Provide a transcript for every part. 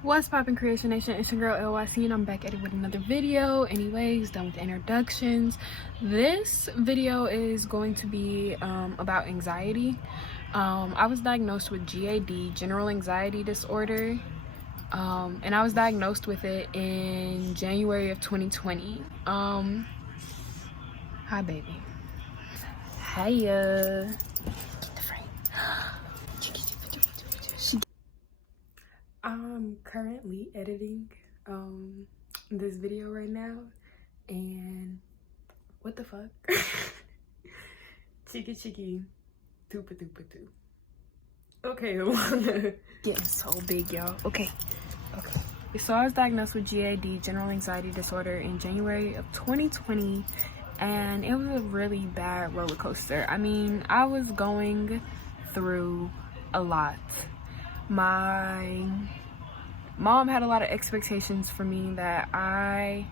What's poppin', Creation Nation? It's your girl LYC and I'm back at it with another video. Anyways, done with the introductions. This video is going to be about anxiety. I was diagnosed with G.A.D, general anxiety disorder, and I was diagnosed with it in January of 2020. Hi baby. Hiya. Get the frame. I'm currently editing this video right now, and what the fuck? Cheeky tupa tupa tu. Okay, getting so big, y'all. Okay. So I was diagnosed with G.A.D, general anxiety disorder, in January of 2020, and it was a really bad roller coaster. I mean, I was going through a lot. My mom had a lot of expectations for me that I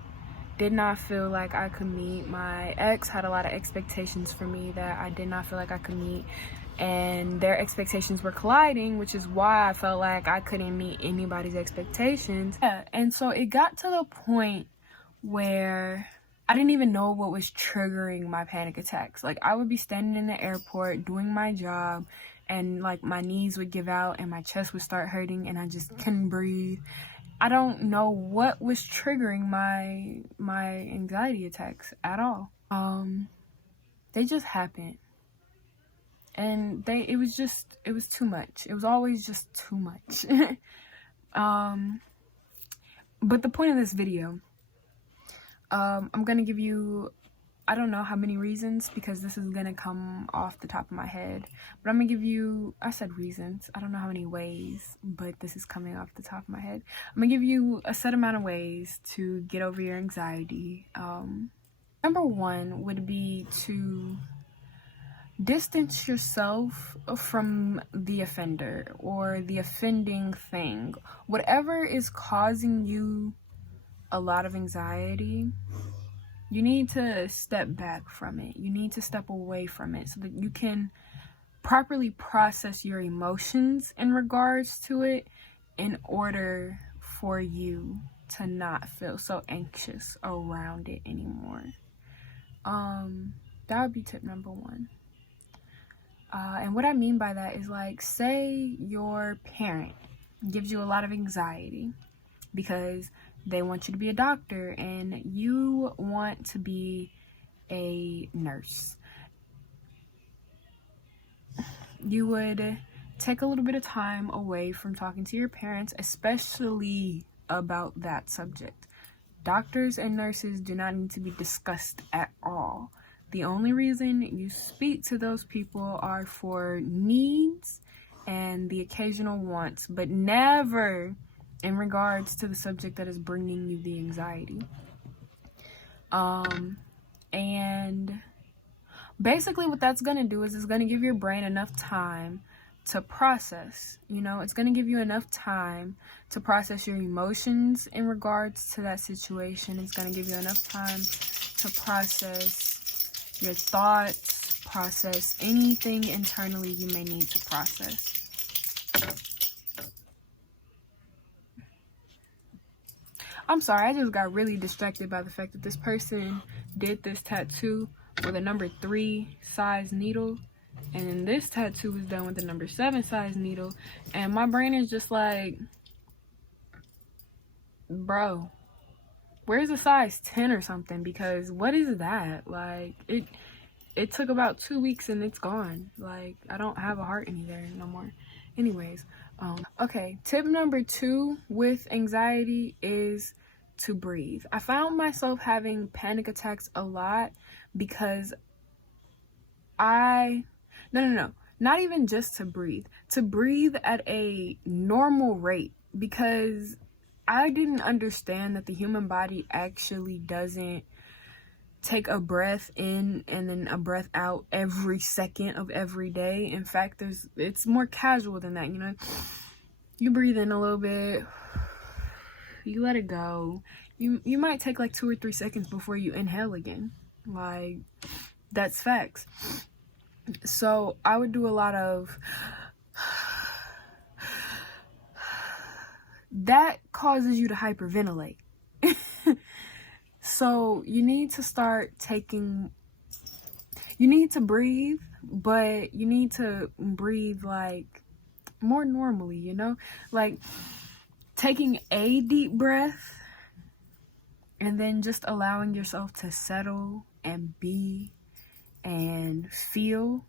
did not feel like I could meet. My ex had a lot of expectations for me that I did not feel like I could meet, and their expectations were colliding, which is why I felt like I couldn't meet anybody's expectations. Yeah, and so it got to the point where I didn't even know what was triggering my panic attacks. Like, I would be standing in the airport doing my job, and like my knees would give out and my chest would start hurting and I just couldn't breathe. I don't know what was triggering my anxiety attacks at all. They just happened, and it was too much. It was always just too much. But the point of this video, I'm gonna give you, I don't know how many reasons, because this is gonna come off the top of my head, but I'm gonna give you, I said reasons, I don't know how many ways, but this is coming off the top of my head. I'm gonna give you a set amount of ways to get over your anxiety. Number one would be to distance yourself from the offender or the offending thing. Whatever is causing you a lot of anxiety, you need to step back from it. You need to step away from it so that you can properly process your emotions in regards to it, in order for you to not feel so anxious around it anymore. That would be tip number one. And what I mean by that is, like, say your parent gives you a lot of anxiety because they want you to be a doctor and you want to be a nurse. You would take a little bit of time away from talking to your parents, especially about that subject. Doctors and nurses do not need to be discussed at all. The only reason you speak to those people are for needs and the occasional wants, but never in regards to the subject that is bringing you the anxiety. And basically what that's going to do is it's going to give your brain enough time to process. You know, it's going to give you enough time to process your emotions in regards to that situation. It's going to give you enough time to process your thoughts, process anything internally you may need to process. I'm sorry, I just got really distracted by the fact that this person did this tattoo with a number 3 size needle, and this tattoo was done with a number 7 size needle, and my brain is just like, bro, where's a size 10 or something? Because what is that? Like, it took about 2 weeks and it's gone. Like, I don't have a heart any there no more. Anyways, okay, tip number 2 with anxiety is to breathe. I found myself having panic attacks a lot because not even just to breathe at a normal rate, because I didn't understand that the human body actually doesn't take a breath in and then a breath out every second of every day. In fact, it's more casual than that. You know, you breathe in a little bit, you let it go, you might take like 2 or 3 seconds before you inhale again. Like, that's facts. So I would do a lot of that causes you to hyperventilate. So you need to start taking, you need to breathe, but you need to breathe like more normally, you know? Like taking a deep breath and then just allowing yourself to settle and be and feel.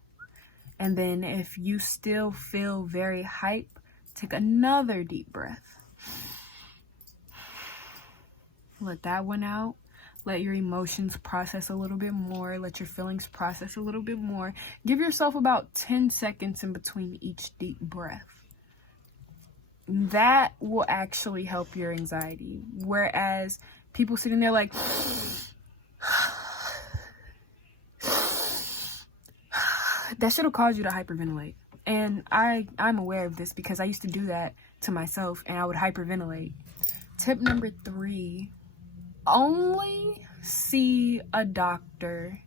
And then if you still feel very hype, take another deep breath. Let that one out. Let your emotions process a little bit more. Let your feelings process a little bit more. Give yourself about 10 seconds in between each deep breath. That will actually help your anxiety. Whereas people sitting there like, that should have caused you to hyperventilate. And I'm aware of this because I used to do that to myself and I would hyperventilate. Tip number 3, only see a doctor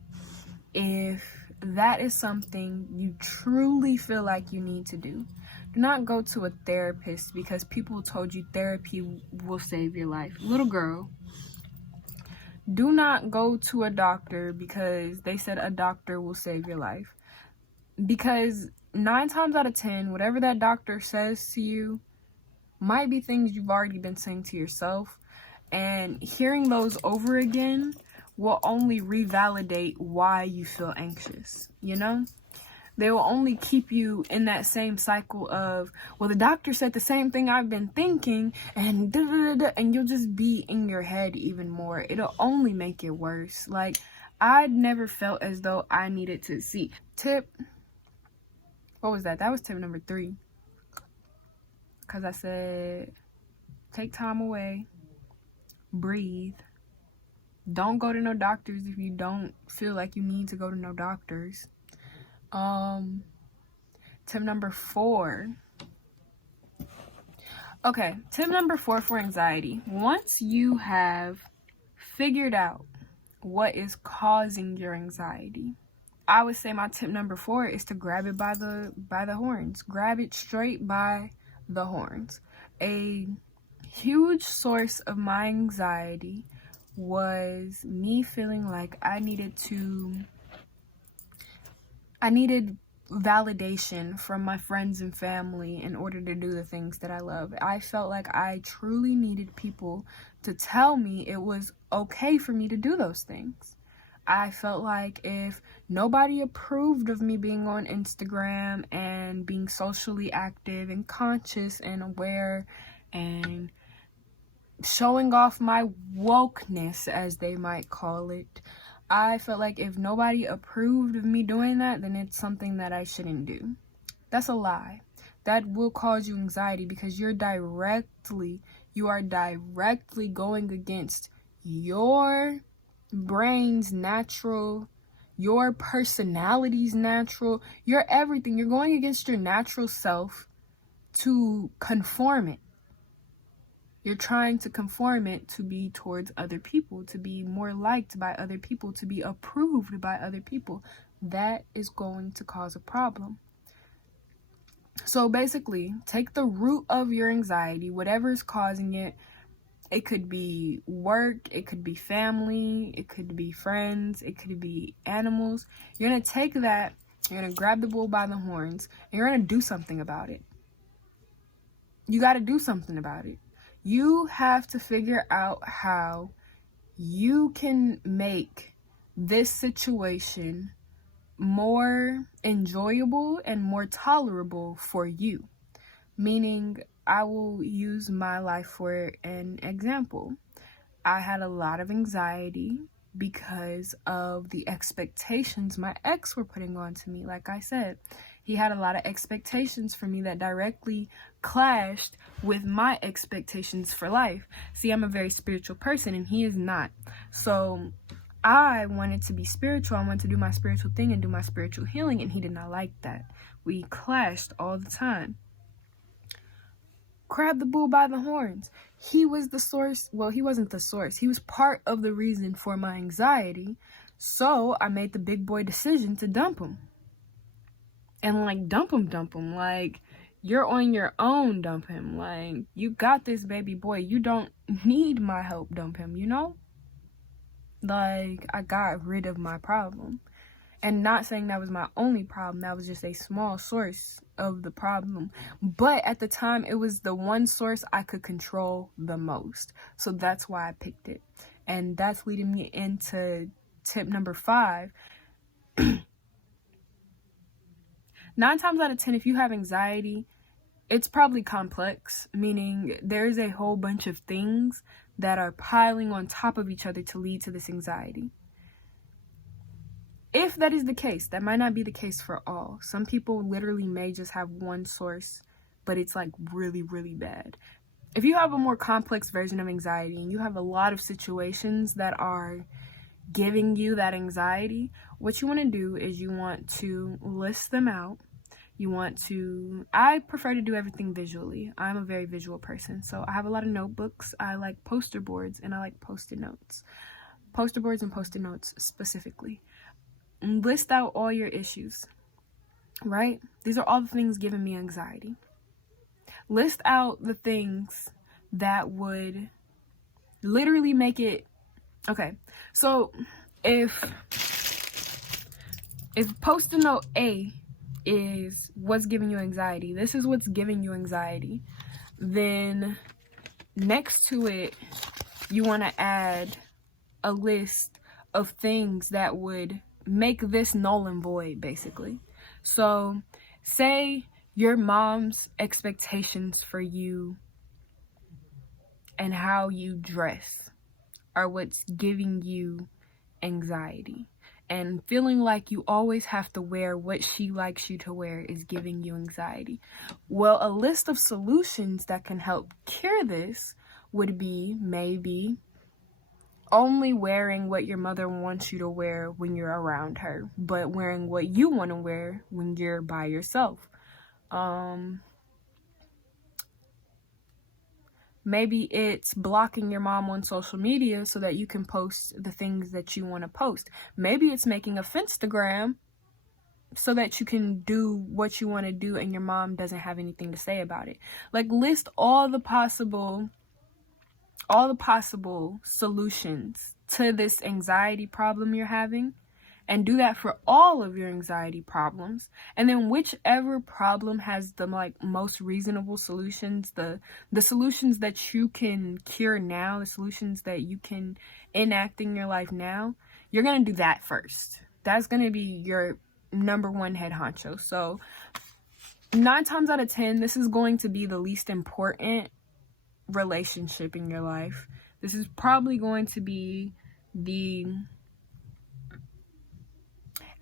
if that is something you truly feel like you need to do. Do not go to a therapist because people told you therapy will save your life. Little girl, do not go to a doctor because they said a doctor will save your life. Because 9 times out of 10, whatever that doctor says to you might be things you've already been saying to yourself. And hearing those over again will only revalidate why you feel anxious, you know? They will only keep you in that same cycle of, well, the doctor said the same thing I've been thinking, and and you'll just be in your head even more. It'll only make it worse. Like, I'd never felt as though I needed to see. What was that? That was tip number 3. Because I said, take time away. Breathe. Don't go to no doctors if you don't feel like you need to go to no doctors. Tip number 4. Okay, tip number 4 for anxiety. Once you have figured out what is causing your anxiety, I would say my tip number 4 is to grab it by the horns. Grab it straight by the horns. A huge source of my anxiety was me feeling like I needed validation from my friends and family in order to do the things that I love. I felt like I truly needed people to tell me it was okay for me to do those things. I felt like if nobody approved of me being on Instagram and being socially active and conscious and aware and showing off my wokeness, as they might call it, I felt like if nobody approved of me doing that, then it's something that I shouldn't do. That's a lie. That will cause you anxiety because you are directly going against your brain's natural, your personality's natural, your everything. You're going against your natural self to conform it. You're trying to conform it to be towards other people, to be more liked by other people, to be approved by other people. That is going to cause a problem. So basically, take the root of your anxiety, whatever is causing it. It could be work, it could be family, it could be friends, it could be animals. You're going to take that, you're going to grab the bull by the horns, and you're going to do something about it. You got to do something about it. You have to figure out how you can make this situation more enjoyable and more tolerable for you. Meaning, I will use my life for an example. I had a lot of anxiety because of the expectations my ex were putting onto me. Like I said, he had a lot of expectations for me that directly clashed with my expectations for life. See, I'm a very spiritual person and he is not. So I wanted to be spiritual. I wanted to do my spiritual thing and do my spiritual healing, and he did not like that. We clashed all the time. Grab the bull by the horns. He was the source. Well, he wasn't the source. He was part of the reason for my anxiety. So I made the big boy decision to dump him. And like, dump him. Like, you're on your own, dump him. Like, you got this, baby boy. You don't need my help, dump him, you know? Like, I got rid of my problem. And not saying that was my only problem. That was just a small source of the problem. But at the time, it was the one source I could control the most. So that's why I picked it. And that's leading me into tip number 5. 9 times out of 10, if you have anxiety, it's probably complex, meaning there's a whole bunch of things that are piling on top of each other to lead to this anxiety. If that is the case, that might not be the case for all. Some people literally may just have one source, but it's like really, really bad. If you have a more complex version of anxiety and you have a lot of situations that are giving you that anxiety, what you want to do is you want to list them out. I prefer to do everything visually. I'm a very visual person. So I have a lot of notebooks. I like poster boards and I like post-it notes. Poster boards and post-it notes specifically. List out all your issues, right? These are all the things giving me anxiety. List out the things that would literally make it, okay. So if post-it note A is what's giving you anxiety, this is what's giving you anxiety, then next to it, you want to add a list of things that would make this null and void, basically. So say your mom's expectations for you and how you dress are what's giving you anxiety, and feeling like you always have to wear what she likes you to wear is giving you anxiety. Well, a list of solutions that can help cure this would be maybe only wearing what your mother wants you to wear when you're around her, but wearing what you want to wear when you're by yourself. Maybe it's blocking your mom on social media so that you can post the things that you want to post. Maybe it's making a Finstagram so that you can do what you want to do and your mom doesn't have anything to say about it. Like, list all the possible solutions to this anxiety problem you're having, and do that for all of your anxiety problems. And then whichever problem has the most reasonable solutions, the solutions that you can cure now, the solutions that you can enact in your life now, you're going to do that first. That's going to be your number one head honcho. So 9 times out of 10, this is going to be the least important relationship in your life. This is probably going to be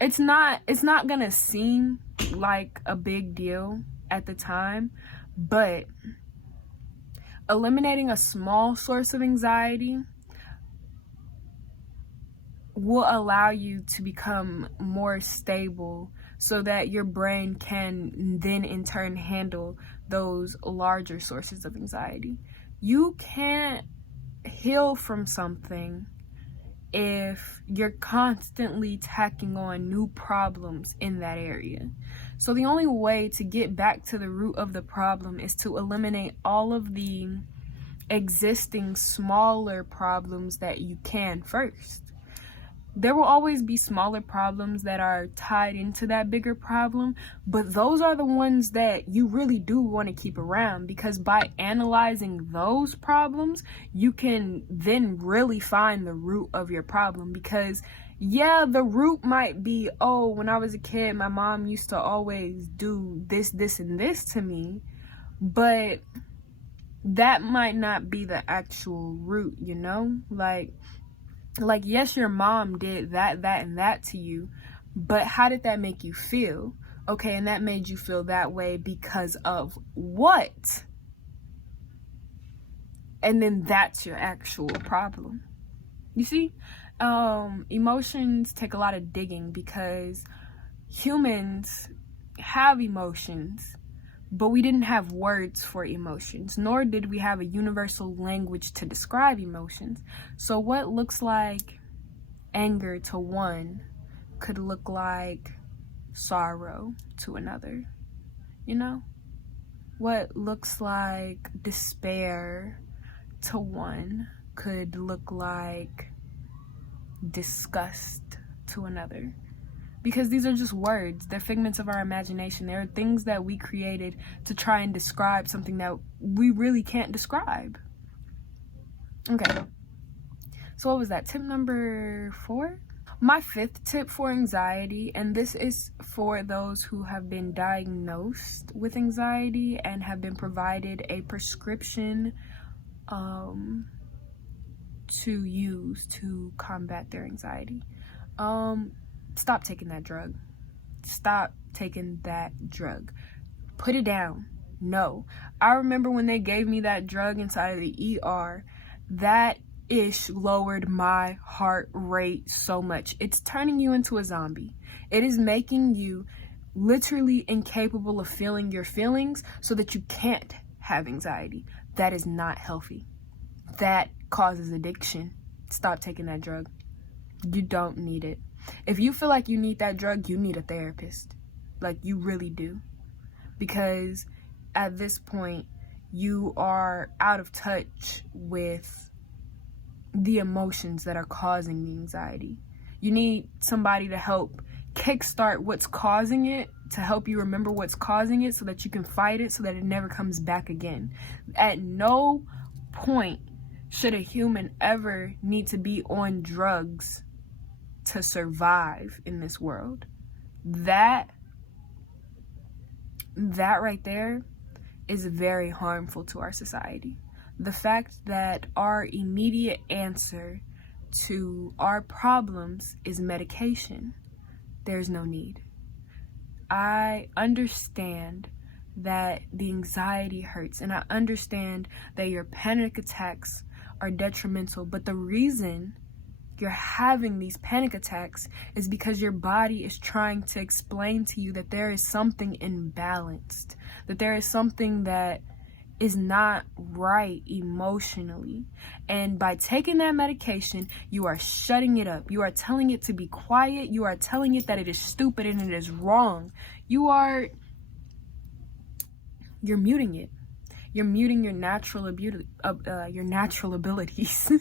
it's not gonna seem like a big deal at the time, but eliminating a small source of anxiety will allow you to become more stable so that your brain can then in turn handle those larger sources of anxiety. You can't heal from something if you're constantly tacking on new problems in that area. So the only way to get back to the root of the problem is to eliminate all of the existing smaller problems that you can first. There will always be smaller problems that are tied into that bigger problem, but those are the ones that you really do want to keep around, because by analyzing those problems, you can then really find the root of your problem. Because yeah, the root might be, oh, when I was a kid, my mom used to always do this, this, and this to me, but that might not be the actual root, you know? Like, yes, your mom did that, and that to you, but how did that make you feel? Okay, and that made you feel that way because of what? And then that's your actual problem. You see? Emotions take a lot of digging, because humans have emotions, but we didn't have words for emotions, nor did we have a universal language to describe emotions. So what looks like anger to one could look like sorrow to another, you know? what looks like despair to one could look like disgust to another. Because these are just words. They're figments of our imagination. They're things that we created to try and describe something that we really can't describe. Okay. So what was that? Tip number 4? My 5th tip for anxiety, and this is for those who have been diagnosed with anxiety and have been provided a prescription to use to combat their anxiety. Stop taking that drug. Stop taking that drug. Put it down. No. I remember when they gave me that drug inside of the ER, that ish lowered my heart rate so much. It's turning you into a zombie. It is making you literally incapable of feeling your feelings so that you can't have anxiety. That is not healthy. That causes addiction. Stop taking that drug. You don't need it. If you feel like you need that drug, you need a therapist. Like, you really do. Because at this point, you are out of touch with the emotions that are causing the anxiety. You need somebody to help kickstart what's causing it, to help you remember what's causing it so that you can fight it so that it never comes back again. At no point should a human ever need to be on drugs to survive in this world. That right there is very harmful to our society. The fact that our immediate answer to our problems is medication, there's no need. I understand that the anxiety hurts, and I understand that your panic attacks are detrimental, but the reason you're having these panic attacks is because your body is trying to explain to you that there is something imbalanced, that there is something that is not right emotionally. And by taking that medication, you are shutting it up. You are telling it to be quiet. You are telling it that it is stupid and it is wrong. You're muting it. You're muting your natural abilities.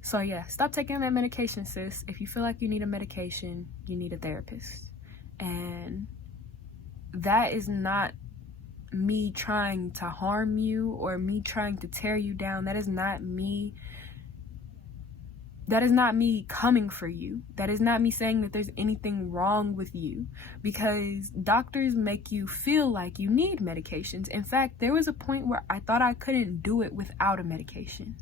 So yeah, stop taking that medication, sis. If you feel like you need a medication, you need a therapist. And that is not me trying to harm you or me trying to tear you down. That is not me coming for you. That is not me saying that there's anything wrong with you, because doctors make you feel like you need medications. In fact, there was a point where I thought I couldn't do it without a medication.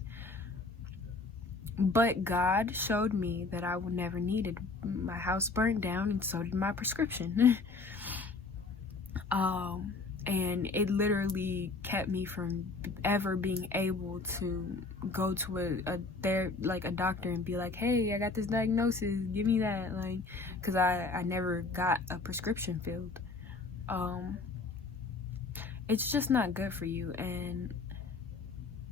But God showed me that I would never need it. My house burnt down and so did my prescription. And it literally kept me from ever being able to go to a doctor and be like, hey, I got this diagnosis, give me that, like, because I never got a prescription filled. It's just not good for you, and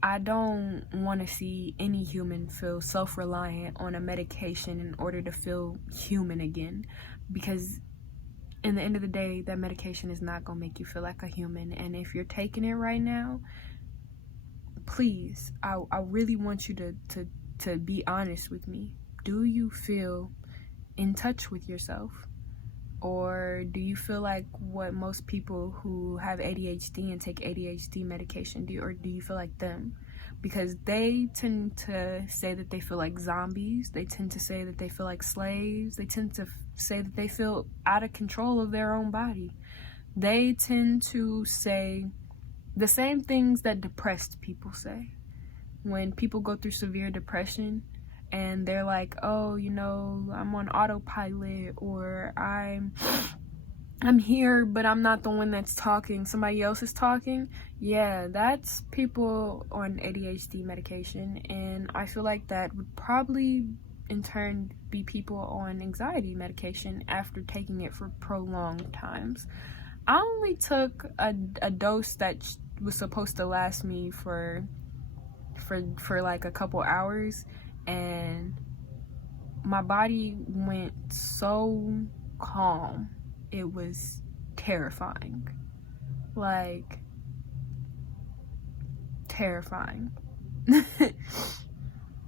I don't want to see any human feel self-reliant on a medication in order to feel human again, because in the end of the day, that medication is not going to make you feel like a human. And if you're taking it right now, please, I really want you to be honest with me. Do you feel in touch with yourself? Or do you feel like what most people who have ADHD and take ADHD medication do? Or do you feel like them? Because they tend to say that they feel like zombies. They tend to say that they feel like slaves. They tend to say that they feel out of control of their own body. They tend to say the same things that depressed people say. When people go through severe depression and they're like, oh, you know, I'm on autopilot, or I'm here, but I'm not the one that's talking. Somebody else is talking. Yeah, that's people on ADHD medication. And I feel like that would probably, in turn, be people on anxiety medication after taking it for prolonged times. I only took a dose that was supposed to last me for like a couple hours, and my body went so calm. It was terrifying. like terrifying.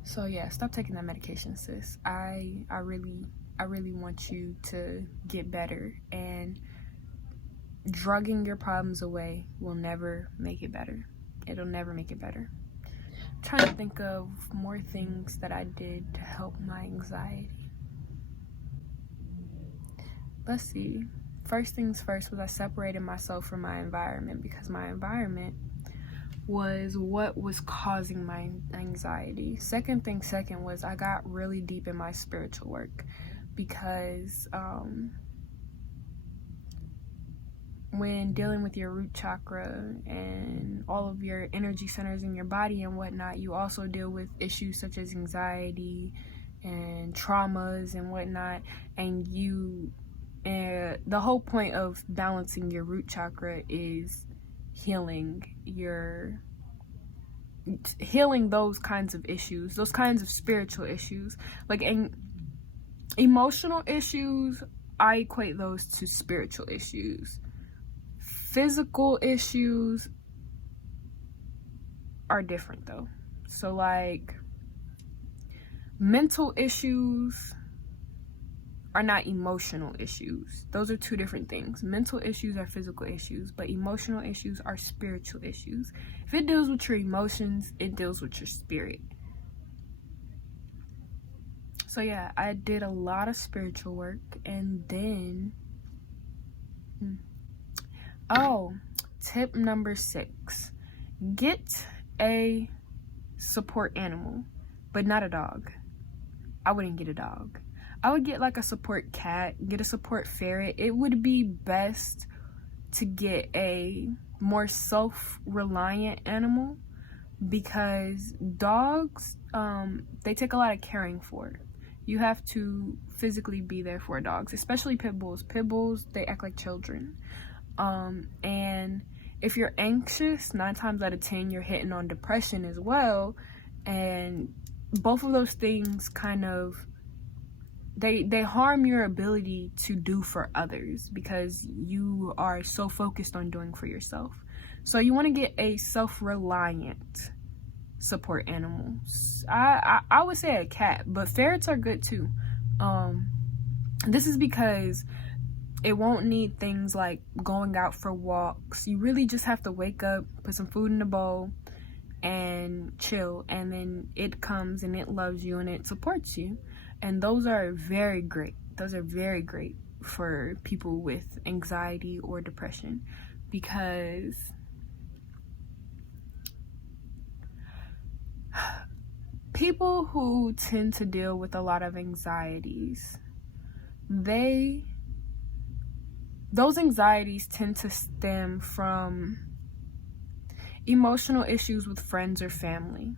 So yeah, stop taking that medication, sis. I really want you to get better, and drugging your problems away will never make it better. It'll never make it better. I'm trying to think of more things that I did to help my anxiety. Let's see. First things first was I separated myself from my environment, because my environment was what was causing my anxiety. Second was I got really deep in my spiritual work, because when dealing with your root chakra and all of your energy centers in your body and whatnot, you also deal with issues such as anxiety and traumas and whatnot. And the whole point of balancing your root chakra is healing those kinds of issues, those kinds of spiritual issues. Like emotional issues, I equate those to spiritual issues. Physical issues are different though. So like mental issues are not emotional issues. Those are two different things. Mental issues are physical issues, but emotional issues are spiritual issues. If it deals with your emotions, it deals with your spirit. So yeah, I did a lot of spiritual work, and then tip number 6, get a support animal, but not a dog. I wouldn't get a dog. I would get like a support cat, get a support ferret. It would be best to get a more self-reliant animal, because dogs, they take a lot of caring for. You have to physically be there for dogs, especially pit bulls. Pit bulls, they act like children. And if you're anxious, 9 times out of 10, you're hitting on depression as well. And both of those things kind of, they harm your ability to do for others, because you are so focused on doing for yourself. So you want to get a self-reliant support animal. I would say a cat, but ferrets are good too. This is because it won't need things like going out for walks. You really just have to wake up, put some food in the bowl, and chill, and then it comes and it loves you and it supports you. And those are very great. Those are very great for people with anxiety or depression, because people who tend to deal with a lot of anxieties, those anxieties tend to stem from emotional issues with friends or family.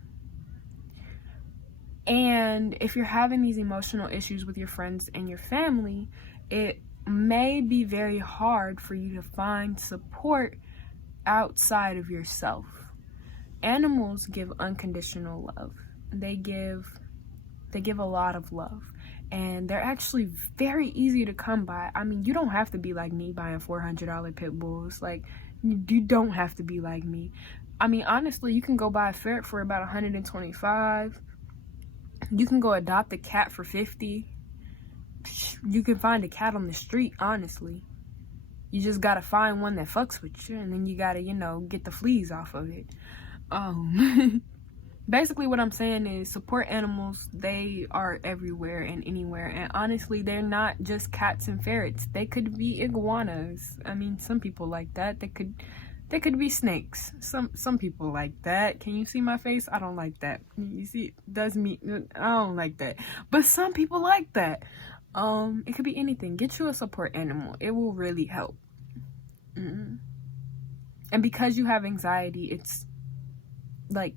And if you're having these emotional issues with your friends and your family, it may be very hard for you to find support outside of yourself. Animals give unconditional love. They give a lot of love. And they're actually very easy to come by. I mean, you don't have to be like me buying $400 pit bulls. Like, you don't have to be like me. I mean, honestly, you can go buy a ferret for about $125. You can go adopt a cat for $50. You can find a cat on the street, honestly. You just gotta find one that fucks with you, and then you gotta, get the fleas off of it. Basically what I'm saying is, support animals, they are everywhere and anywhere. And honestly, they're not just cats and ferrets. They could be iguanas. I mean, some people like that. They could be snakes. Some people like that. Can you see my face? I don't like that. You see, that's me. I don't like that. But some people like that. It could be anything. Get you a support animal. It will really help. And because you have anxiety, it's like,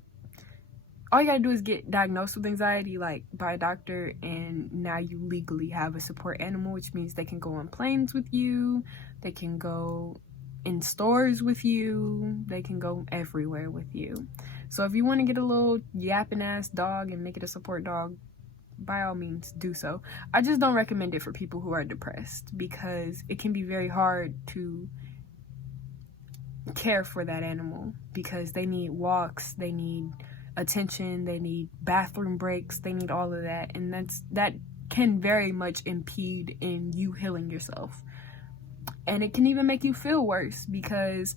all you gotta do is get diagnosed with anxiety, like, by a doctor, and now you legally have a support animal, which means they can go on planes with you, they can go in stores with you, they can go everywhere with you. So if you want to get a little yapping ass dog and make it a support dog, by all means do so. I just don't recommend it for people who are depressed, because it can be very hard to care for that animal because they need walks, they need attention, they need bathroom breaks, they need all of that, and that can very much impede in you healing yourself. And it can even make you feel worse because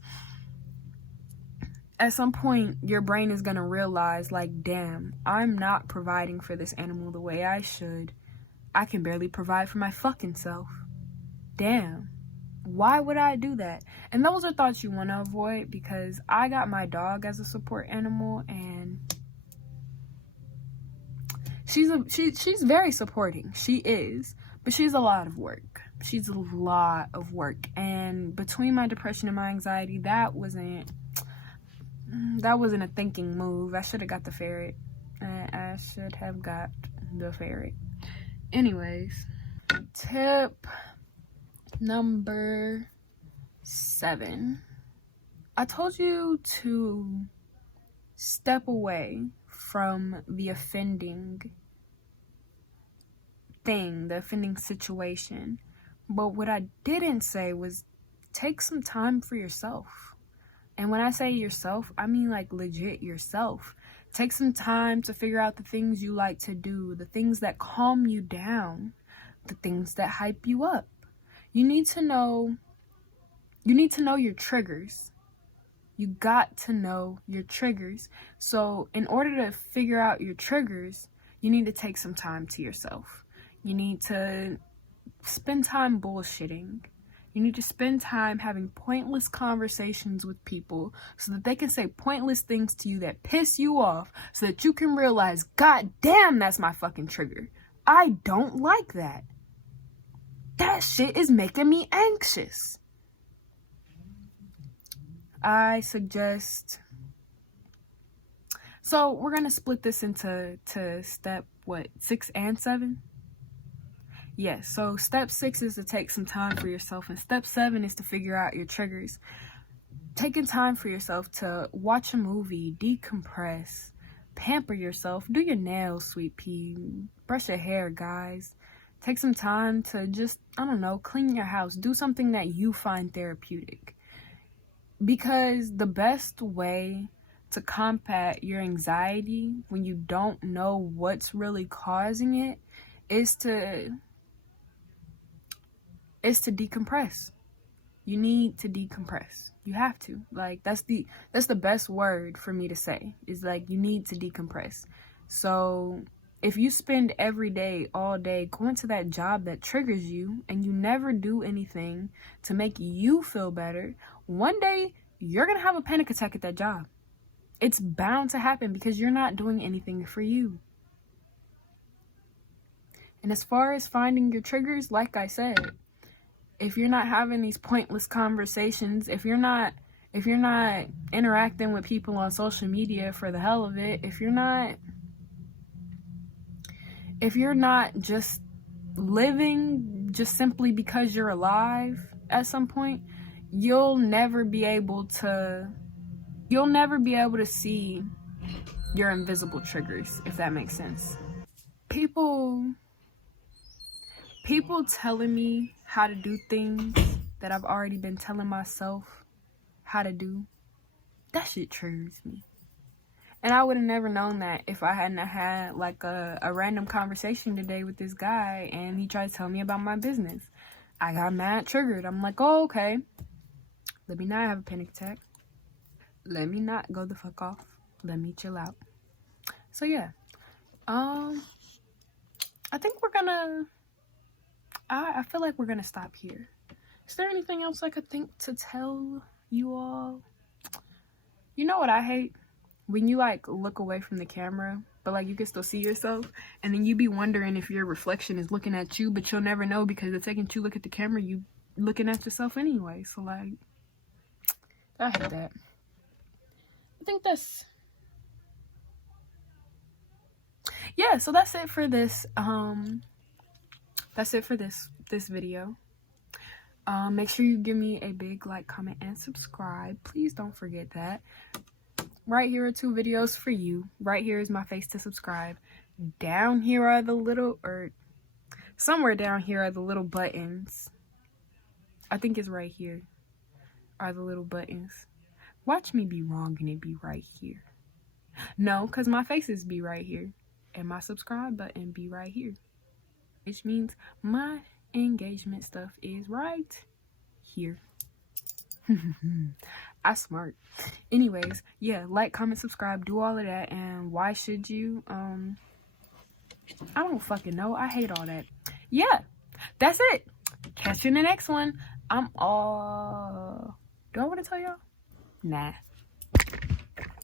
at some point your brain is going to realize, like, damn, I'm not providing for this animal the way I should. I can barely provide for my fucking self. Damn, why would I do that? And those are thoughts you want to avoid, because I got my dog as a support animal, and she's very supporting. She is, but she's a lot of work. She's a lot of work. And between my depression and my anxiety, that wasn't a thinking move. I should have got the ferret. I should have got the ferret. Anyways, tip number 7. I told you to step away from the offending thing, the offending situation. But what I didn't say was take some time for yourself. And when I say yourself, I mean like legit yourself. Take some time to figure out the things you like to do, the things that calm you down, the things that hype you up. You need to know your triggers. You got to know your triggers. So in order to figure out your triggers, you need to take some time to yourself. You need to spend time bullshitting. You need to spend time having pointless conversations with people so that they can say pointless things to you that piss you off, so that you can realize, God damn, that's my fucking trigger. I don't like that. That shit is making me anxious. I suggest... So we're going to split this into step, 6 and 7? Yes, so step 6 is to take some time for yourself, and step 7 is to figure out your triggers. Taking time for yourself to watch a movie, decompress, pamper yourself, do your nails, sweet pea, brush your hair, guys. Take some time to just, I don't know, clean your house, do something that you find therapeutic. Because the best way to combat your anxiety when you don't know what's really causing it is to decompress. You need to decompress. You have to. Like, that's the best word for me to say, is like, you need to decompress. So if you spend every day, all day, going to that job that triggers you, and you never do anything to make you feel better, one day you're gonna have a panic attack at that job. It's bound to happen because you're not doing anything for you. And as far as finding your triggers, like I said, if you're not having these pointless conversations, if you're not interacting with people on social media for the hell of it, if you're not just living just simply because you're alive at some point, you'll never be able to see your invisible triggers, if that makes sense. People telling me how to do things that I've already been telling myself how to do, that shit triggers me. And I would have never known that if I hadn't had like a random conversation today with this guy and he tried to tell me about my business. I got mad, triggered. I'm like, oh, okay. Let me not have a panic attack. Let me not go the fuck off. Let me chill out. So yeah. I think I feel like we're gonna stop here. Is there anything else I could think to tell you all? You know what I hate? When you like look away from the camera, but like you can still see yourself, and then you be wondering if your reflection is looking at you, but you'll never know because the second you look at the camera, you looking at yourself anyway. So like, I hate that. I think yeah, so that's it for this this video. Make sure you give me a big like, comment, and subscribe. Please don't forget that. Right here are 2 videos for you. Right here is my face to subscribe. Down here are the little, or somewhere down here are the little buttons. I think it's right here are the little buttons. Watch me be wrong and it be right here. No, because my faces be right here. And my subscribe button be right here. Which means my engagement stuff is right here. I smart. Anyways, yeah, like, comment, subscribe, do all of that. And why should you? I don't fucking know. I hate all that. Yeah, that's it. Catch you in the next one. Do I want to tell y'all? Nah.